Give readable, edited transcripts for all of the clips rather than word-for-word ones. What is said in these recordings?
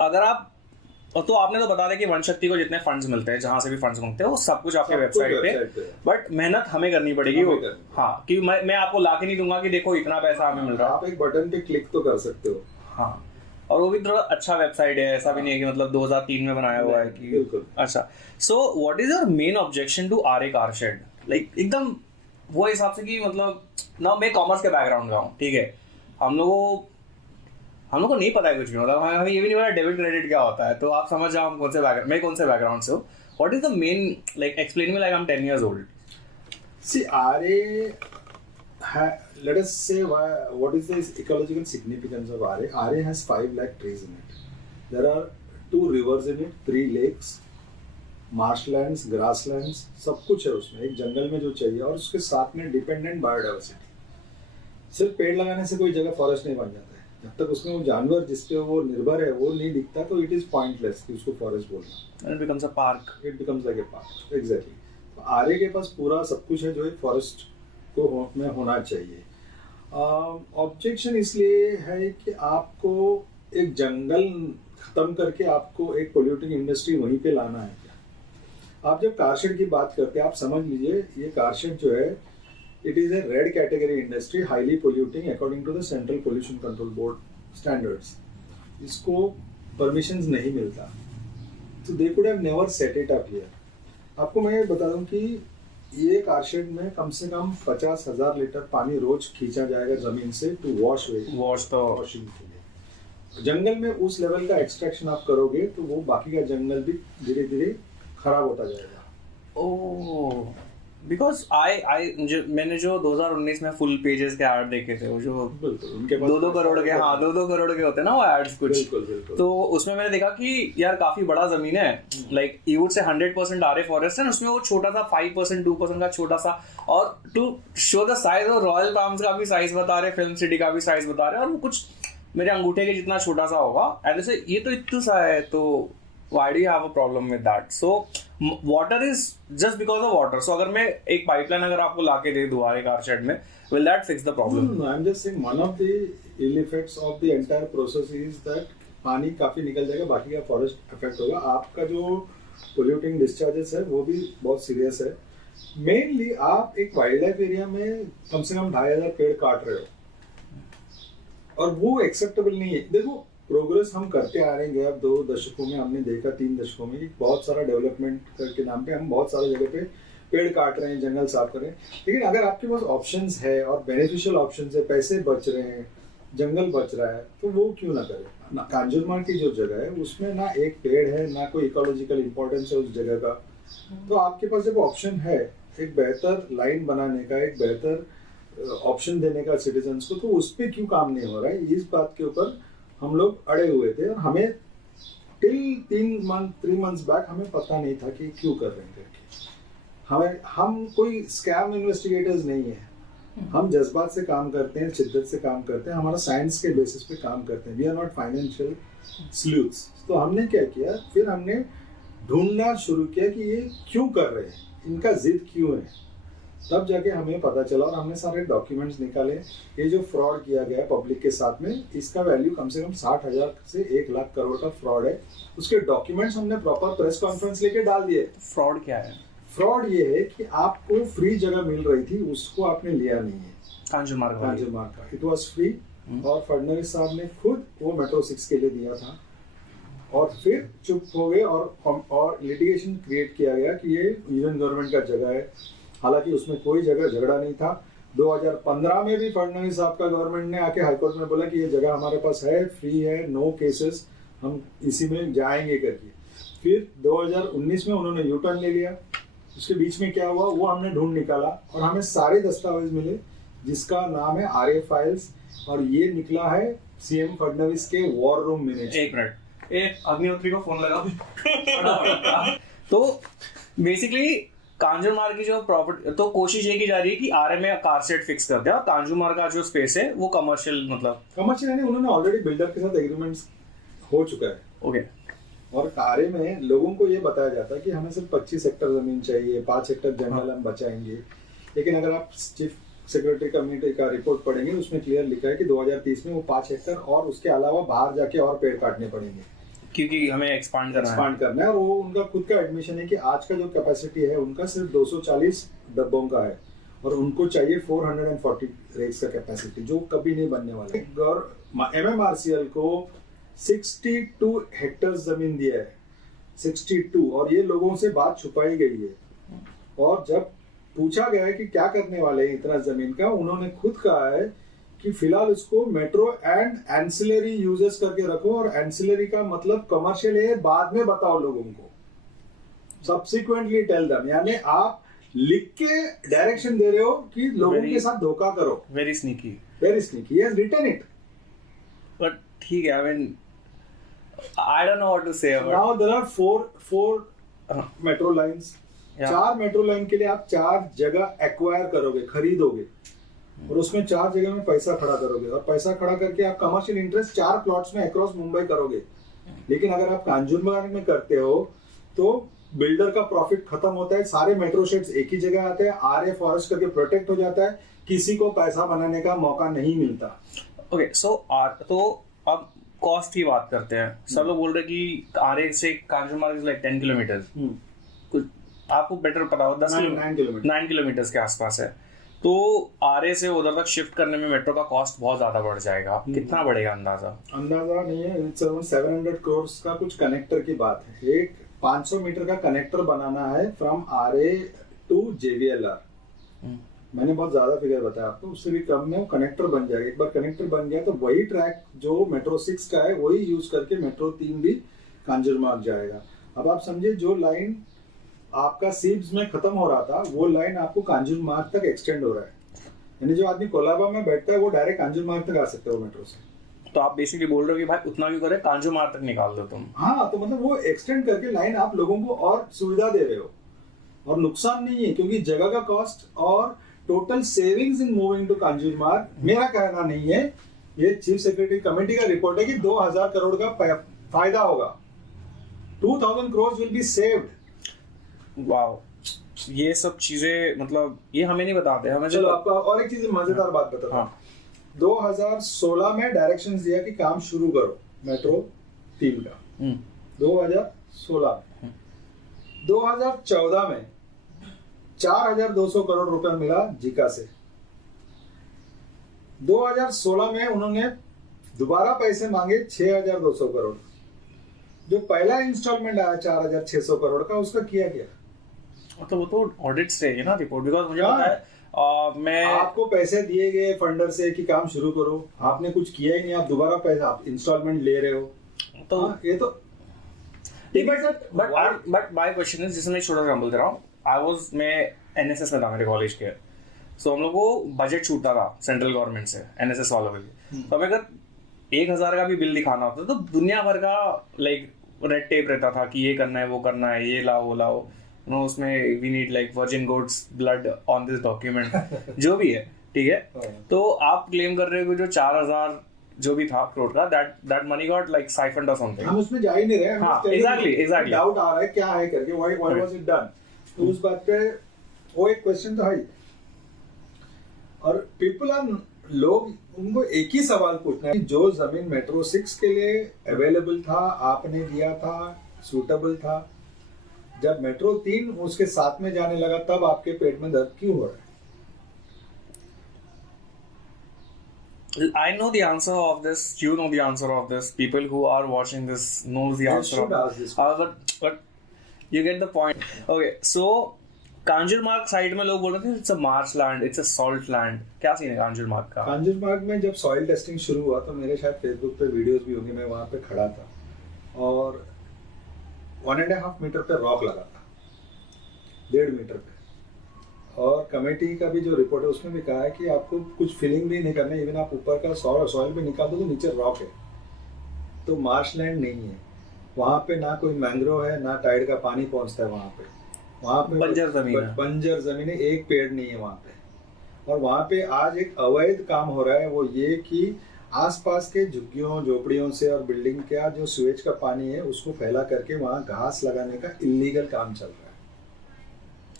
अगर आप तो आपने तो बता दिया कि वन शक्ति को जितने फंड्स मिलते हैं, जहां से भी फंड्स मांगते हैं, वो सब कुछ आपके वेबसाइट पे, बट मेहनत हमें करनी पड़ेगी वो। हाँ, कि मैं आपको ला के नहीं दूंगा कि देखो इतना पैसा हमें मिल रहा है। आप एक बटन पे क्लिक तो कर सकते हो। हाँ, और वो भी थोड़ा अच्छा वेबसाइट है, ऐसा भी नहीं है कि मतलब 2003 में बनाया हुआ है कि। बिल्कुल। अच्छा, so what is your main objection to Aarey car shed? Like एकदम वो हिसाब से कि मतलब ना, मैं कॉमर्स के बैकग्राउंड का हूँ, ठीक है, हम लोग को नहीं पता है कुछ भी, मतलब हमें ये भी नहीं पता डेबिट क्रेडिट क्या होता है, तो आप समझ जाओ हम कौन से बैकग्राउंड से हो। What is the main, like explain me, like I am 10 years old. See, let us say what is the ecological significance of RA? RA has 5 lakh trees in it. There are 2 rivers in it, 3 lakes, marshlands, grasslands, सब कुछ है उसमें, एक जंगल में जो चाहिए, और उसके साथ में डिपेंडेंट बायोडाइवर्सिटी। सिर्फ पेड़ लगाने से कोई जगह फॉरेस्ट नहीं बन जाता है, जब तक उसमें वो जानवर जिस पे वो निर्भर है वो नहीं दिखता, तो इट इज पॉइंटलेस कि उसको फॉरेस्ट बोलना। It becomes a park. It becomes like a park, exactly. तो आरए के पास पूरा सब कुछ है जो एक फॉरेस्ट को में होना चाहिए। ऑब्जेक्शन इसलिए है कि आपको एक जंगल खत्म करके आपको एक पोल्यूटिंग इंडस्ट्री वहीं पे लाना है क्या? आप जब कारशेड की बात करते हैं, आप समझ लीजिए ये कारशेड जो है, it is a red category industry, highly polluting according to the central pollution control board standards. इसको परमिशंस नहीं मिलता, तो they could have never set it up here. आपको मैं ये बता दूं कि ये कारशेड में कम से कम 50,000 लीटर पानी रोज खींचा जाएगा जमीन से टू वॉश वॉशिंग के लिए। जंगल में उस लेवल का एक्सट्रैक्शन आप करोगे तो वो बाकी का जंगल भी धीरे धीरे खराब होता जाएगा। ओह, बिकॉज मैंने जो 2019 में फुल पेजेस के ऐड देखे थे, वो जो बिल्कुल उनके पास 2-2 करोड़ के, हाँ 2-2 करोड़ के होते हैं ना वो एड्स कुछ। बिल्कुल। तो उसमें मैंने देखा कि यार काफी बड़ा जमीन है, like you would say 100% RA forest है, उसमें वो छोटा सा 5% 2% का छोटा सा, और टू शो द साइज, और रॉयल पाम्स का भी साइज बता रहे, फिल्म सिटी का भी साइज बता रहे, और वो कुछ मेरे अंगूठे के जितना छोटा सा होगा, एंड से ये तो इतना सा है, तो why do you have a problem with that? So water is just because of water. So अगर मैं एक पाइपलाइन अगर आपको लाके दे दूँ आरए कार शेड में, will that fix the problem? No, I'm just saying one of the ill effects of the entire process is that पानी काफी निकल जाएगा, बाकी का फॉरेस्ट इफेक्ट होगा, आपका जो पोल्यूटिंग डिस्चार्जेस है वो भी बहुत सीरियस है। मेनली आप एक वाइल्ड लाइफ एरिया में कम से कम 2,500 पेड़ काट रहे हो, और वो एक्सेप्टेबल नहीं है। देखो प्रोग्रेस हम करते आ रहे हैं, अब 2 दशकों में हमने देखा, 3 दशकों में, कि बहुत सारा डेवलपमेंट के नाम पे हम बहुत सारे जगह पे पेड़ काट रहे हैं, जंगल साफ कर रहे हैं, लेकिन अगर आपके पास ऑप्शंस है और बेनिफिशियल ऑप्शंस है, पैसे बच रहे हैं, जंगल बच रहा है, तो वो क्यों ना करें ना। कांजूरमार्ग की जो जगह है उसमें ना एक पेड़ है, ना कोई इकोलॉजिकल इंपॉर्टेंस है उस जगह का, तो आपके पास जब ऑप्शन है एक बेहतर लाइन बनाने का, एक बेहतर ऑप्शन देने का सिटीजन्स को, तो उस पर क्यों काम नहीं हो रहा है? इस बात के ऊपर हम लोग अड़े हुए थे, और हमें टिल 3 months बैक हमें पता नहीं था कि क्यों कर रहे हैं करके। हम कोई स्कैम इन्वेस्टिगेटर्स नहीं है, हम जज्बात से काम करते हैं, शिद्दत से काम करते हैं, हमारा साइंस के बेसिस पे काम करते हैं। We are not financial sleuths. तो हमने क्या किया, फिर हमने ढूंढना शुरू किया कि ये क्यों कर रहे हैं, इनका जिद क्यों है, तब जाके हमें पता चला, और हमने सारे डॉक्यूमेंट्स निकाले। ये जो फ्रॉड किया गया है पब्लिक के साथ में, इसका वैल्यू कम से कम 60,000 से 1 लाख करोड़ का फ्रॉड है। उसके डॉक्यूमेंट्स हमने प्रॉपर प्रेस कॉन्फ्रेंस लेके डाल दिए। फ्रॉड क्या है? फ्रॉड ये है कि आपको फ्री जगह मिल रही थी, उसको आपने लिया नहीं है। कांजूरमार्ग का इट वाज फ्री, और फडणवीस साहब ने खुद वो मेट्रो 6 के लिए दिया था, और फिर चुप हो गए, और लिटिगेशन क्रिएट किया गया कि ये यूनियन गवर्नमेंट का जगह है, हालांकि उसमें कोई जगह झगड़ा नहीं था। 2015 में भी फडणवीस साहब का गवर्नमेंट ने आके हाईकोर्ट में बोला कि ये जगह हमारे पास है, फ्री है, नो केसेस, हम इसी में जाएंगे करके। फिर 2019 में उन्होंने यू टर्न ले लिया। उसके बीच में क्या हुआ वो हमने ढूंढ निकाला, और हमें सारे दस्तावेज मिले जिसका नाम है आरए फाइल्स, और ये निकला है सीएम फडणवीस के वॉर रूम मिनट्स। एक मिनट, अग्निहोत्री को फोन लगा। तो बेसिकली कांजूरमार्ग की जो प्रॉपर्टी, तो कोशिश ये की जा रही है कि आरए में कार शेड फिक्स कर दिया, और कांजूरमार्ग का जो स्पेस है वो कमर्शियल, मतलब कमर्शियल नहीं, उन्होंने ऑलरेडी बिल्डर के साथ एग्रीमेंट्स हो चुका है। ओके। और आरए में लोगों को ये बताया जाता है कि हमें सिर्फ 25 हेक्टर जमीन चाहिए, 5 हेक्टर जंगल हम बचाएंगे, लेकिन अगर आप चीफ सेक्रेटरी कम्युनिटी का रिपोर्ट पढ़ेंगे उसमें क्लियर लिखा है कि 2030 में वो 5 हेक्टर और उसके अलावा बाहर जाके और पेड़ काटने पड़ेंगे। क्योंकि हमें एक्सपांड करना है और वो उनका खुद का एडमिशन है कि आज का जो कैपेसिटी है उनका सिर्फ 240 डब्बों का है और उनको चाहिए 440 रेक्स का कैपेसिटी, जो कभी नहीं बनने वाला है। और MMRCL को 62 हेक्टेयर जमीन दिया है, 62, और ये लोगों से बात छुपाई गई है। और जब पूछा गया है कि क्या करने वाले हैं इतना जमीन का, उन्होंने खुद कहा है कि फिलहाल उसको मेट्रो एंड एंसिलरी यूजेस करके रखो, और एंसिलरी का मतलब कमर्शियल है, बाद में बताओ लोगों को, सब्सिक्वेंटली टेल देम, यानी आप लिख के डायरेक्शन दे रहे हो कि लोगों के साथ धोखा करो। Very sneaky, he has written it, but ठीक है, I mean I don't know what to say about now there are four metro lines, 4 metro line के लिए आप 4 जगह एक्वायर करोगे, खरीदोगे, और उसमें 4 जगह में पैसा खड़ा करोगे, और पैसा खड़ा करके आप कमर्शियल इंटरेस्ट 4 प्लॉट्स में अक्रॉस मुंबई करोगे। लेकिन अगर आप कांजूरमार्ग में करते हो तो बिल्डर का प्रॉफिट खत्म होता है, सारे मेट्रो शेड्स एक ही जगह आते हैं, आरए फॉरेस्ट करके प्रोटेक्ट हो जाता है, किसी को पैसा बनाने का मौका नहीं मिलता। ओके, सो तो अब कॉस्ट की बात करते हैं। सब लोग बोल रहे कि आरए से कांजूरमार्ग इज लाइक 10 किलोमीटर, कुछ आपको बेटर पता हो, 9 किलोमीटर के आसपास है। तो आरए से उधर तक शिफ्ट करने में मेट्रो का कॉस्ट बहुत ज्यादा बढ़ जाएगा। कितना बढ़ेगा अंदाजा नहीं है, इट्स अराउंड 700 करोड़ का कुछ कनेक्टर की बात है। एक 500 मीटर का कनेक्टर बनाना है फ्रॉम आरए टू JVLR। मैंने बहुत ज्यादा फिगर बताया आपको, उससे भी कम में वो कनेक्टर बन जाएगा। एक बार कनेक्टर बन गया तो वही ट्रैक जो मेट्रो 6 का है वही यूज करके मेट्रो 3 भी कांजूरमार्ग जाएगा। अब आप समझिए, जो लाइन आपका सीब्स में खत्म हो रहा था वो लाइन आपको कांजूरमार्ग तक एक्सटेंड हो रहा है, यानी जो आदमी कोलाबा में बैठता है वो डायरेक्ट कांजूरमार्ग तक आ सकते हो मेट्रो से। तो आप बेसिकली बोल रहे हो कि भाई उतना क्यों करे, कांजूरमार्ग तक निकाल दो तुम। हाँ, तो मतलब वो एक्सटेंड करके लाइन आप लोगों को और सुविधा दे रहे हो, और नुकसान नहीं है, क्योंकि जगह का कॉस्ट और total savings in moving to Kanjurmarg मेरा कहना नहीं है, ये चीफ सेक्रेटरी कमेटी का रिपोर्ट है कि 2000 करोड़ का फायदा होगा, 2000 crore will be saved. Wow, ये सब चीजें मतलब ये हमें नहीं बताते हमें। चलो आपको और एक चीज मजेदार बात बताता हूँ। 2016 में डायरेक्शंस दिया कि काम शुरू करो मेट्रो 3 का, 2016 में। 2014 में 4200 करोड़ रुपए मिला जीका से। 2016 में उन्होंने दोबारा पैसे मांगे 6200 करोड़। जो पहला इंस्टॉलमेंट आया 4600 करोड़ का, उसका किया गया। मतलब वो तो ऑडिट से है ना रिपोर्ट, बिकॉज़ मुझे पता है मैं आपको पैसे दिए गए फंडर से कि काम शुरू करो, आपने कुछ किया ही नहीं, आप दोबारा पैसा आप इंस्टॉलमेंट ले रहे हो। तो ये तो बट माय क्वेश्चन इज, जैसे मैं छोटा एग्जांपल दे रहा हूँ, मैं एनएसएस में था मेरे कॉलेज के, सो हम लोग को बजट छूटा था सेंट्रल गवर्नमेंट से एनएसएस वालों के लिए। तो हमें अगर 1000 का भी बिल दिखाना होता तो दुनिया भर का लाइक रेड टेप रहता था कि ये करना है, वो करना है, ये लाओ वो लाओ, नो उसमें we need like virgin goat's blood on this document, जो भी है, ठीक है। तो आप क्लेम कर रहे हो जो 4000 जो भी था करोड़ का, दैट मनी गॉट लाइक साइफन्ड और समथिंग। हम उसमें जा ही नहीं रहे। हाँ, एग्जैक्टली डाउट आ रहा है क्या है करके, व्हाई वाज इट डन, तो उस बात पे वो एक क्वेश्चन तो है। और पीपल आर, लोग उनको एक ही सवाल पूछना है, जो जमीन मेट्रो 6 के लिए अवेलेबल था, आपने दिया था, सूटेबल था, जब मेट्रो 3 उसके साथ में जाने लगा तब आपके पेट में दर्द क्यों हो रहा है? I know the answer of this. You know the answer of this. People who are watching this knows the answer of this. But you get the point. Okay, so Kanjurmarg side में लोग बोल रहे थे it's a Marsh land, it's a salt land. क्या scene है कांजूरमार्ग का? कांजूरमार्ग में जब सॉइल टेस्टिंग शुरू हुआ तो मेरे शायद फेसबुक पे वीडियोस भी होंगे, मैं वहाँ पे खड़ा था और 1.5 मीटर पे रॉक लगा था, 1.5 मीटर पे। और कमेटी का भी जो रिपोर्ट है उसमें भी कहा है कि आपको कुछ फीलिंग भी नहीं करना, इवन आप ऊपर का सॉइल भी निकाल दो तो नीचे रॉक है, तो मार्शलैंड नहीं है वहाँ पे। ना कोई मैंग्रोव है, ना टाइड का पानी पहुँचता है वहाँ पे बंजर जमीन है, एक पेड़ नहीं है वहाँ पे। और वहाँ पे आज एक अवैध काम हो रहा है, वो ये कि आसपास के झुग्गियों झोपड़ियों से और बिल्डिंग का जो सीवेज का पानी है उसको फैला करके वहाँ घास लगाने का इलीगल काम चल रहा है।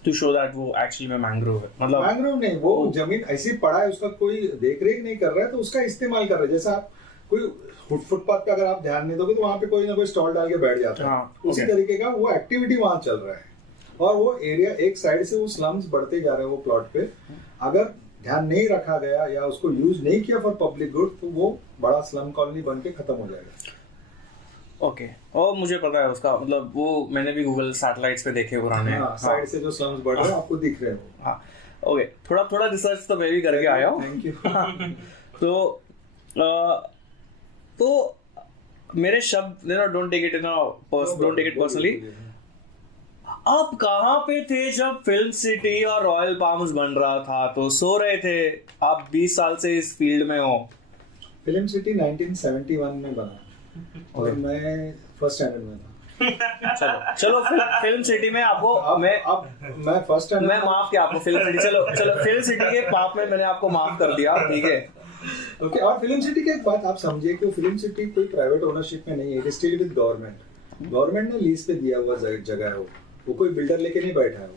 To show that वो एक्चुअली में मैंग्रोव है, मतलब मैंग्रोव नहीं, वो जमीन ऐसी पड़ा है, उसका कोई देख रेख नहीं कर रहा है, तो उसका इस्तेमाल कर रहा है। जैसा आप कोई फुटपाथ पे अगर आप ध्यान नहीं दोगे तो वहाँ पे कोई ना कोई स्टॉल डाल के बैठ जाता है। हाँ, उसी okay. तरीके का वो एक्टिविटी वहाँ चल रहा है और वो एरिया एक साइड से वो स्लम्स बढ़ते जा रहे हैं वो प्लॉट पे। अगर ध्यान नहीं रखा गया या उसको यूज नहीं किया फॉर पब्लिक गुड तो वो बड़ा स्लम कॉलोनी बन के खत्म हो जाएगा। ओके, और मुझे पता है उसका, मतलब वो मैंने भी गूगल सैटेलाइट्स पे देखे पुराने। साइड से जो स्लम्स बढ़ रहे हैं आपको दिख रहे हैं। हाँ, ओके, थोड़ा थोड़ा रिसर्च तो मैं भी करके आया हूँ। Thank you. तो मेरे शब्द, डोंट टेक इट पर्सनली। आप कहाँ पे थे जब फिल्म सिटी और रॉयल पाम्स बन रहा था? तो सो रहे थे? आप 20 साल से इस फील्ड में हो। फिल्म सिटी 1971 में बना और मैं फर्स्ट स्टैंडर्ड में था। चलो फिल्म सिटी में आपको मैं फर्स्ट स्टैंडर्ड मैं माफ किया आपको। फिल्म सिटी, चलो फिल्म सिटी के पाप में मैंने आपको माफ कर दिया, ठीक है। ओके, और फिल्म सिटी की एक बात आप समझिए कि फिल्म सिटी कोई प्राइवेट ओनरशिप में नहीं है, it is still with government. Government ने लीज पे दिया हुआ जगह है वो कोई बिल्डर लेके नहीं बैठा है वो।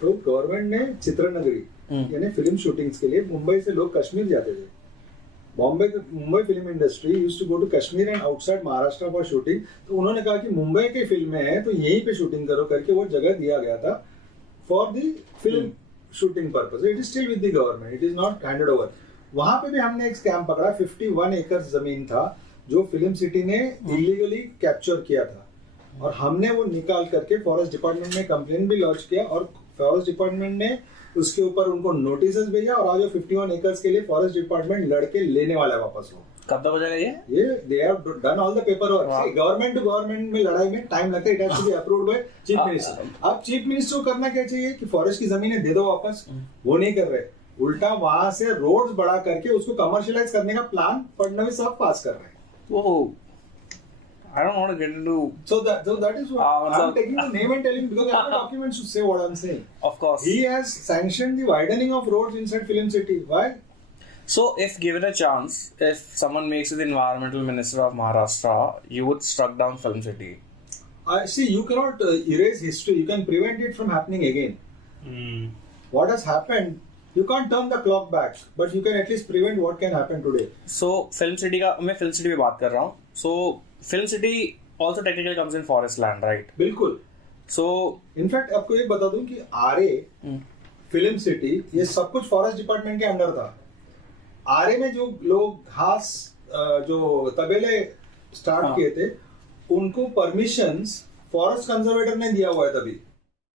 तो गवर्नमेंट ने चित्रनगरी यानी फिल्म शूटिंग्स के लिए मुंबई से लोग कश्मीर जाते थे। Mumbai film industry used to go to Kashmir and outside Maharashtra for shooting. तो उन्होंने कहा कि मुंबई की फिल्में हैं तो यहीं पे शूटिंग करो करके वो जगह दिया गया था for the film shooting purpose. It is still with the government, it is not handed over. वहां पे भी हमने एक स्कैम पकड़ा। 51 एकड़ जमीन था जो फिल्म सिटी ने इलीगली कैप्चर किया था और हमने वो निकाल करके फॉरेस्ट डिपार्टमेंट में कंप्लेन भी लॉन्च किया और फॉरेस्ट डिपार्टमेंट ने उसके ऊपर उनको नोटिस भेजा और आज 51 एकर्स के लिए फॉरेस्ट डिपार्टमेंट लड़के लेने वाला है वापस। वो कब तक हो जाएगा ये they have done all the paper work. Government to government में लड़ाई में टाइम लगता है। It has to be approved by chief minister. अब चीफ मिनिस्टर को करना क्या चाहिए कि फॉरेस्ट की जमीनें दे दो वापस, वो नहीं कर रहे। उल्टा वहां से रोड्स बढ़ा करके उसको कमर्शियलाइज करने का प्लान फडणवीस साहब पास कर रहे हैं। वो I don't want to get into. So that is what I'm taking the name and telling because I have documents to say what I'm saying. Of course. He has sanctioned the widening of roads inside Film City. Why? So, if given a chance, if someone makes you the environmental minister of Maharashtra, you would struck down Film City. I see. You cannot erase history. You can prevent it from happening again. What has happened? You can't turn the clock back, but you can at least prevent what can happen today. So, Film City का मैं Film City पे बात कर रहा हूँ. So, Film City also technically comes in forest land, right? बिल्कुल. So, in fact आपको ये बता दूं कि आरे, फिल्म सिटी ये सब कुछ फॉरेस्ट डिपार्टमेंट के अंडर था। आरे में जो लोग घास जो तबेले स्टार्ट किए थे उनको परमिशंस फॉरेस्ट कंजर्वेटर ने दिया हुआ है तभी।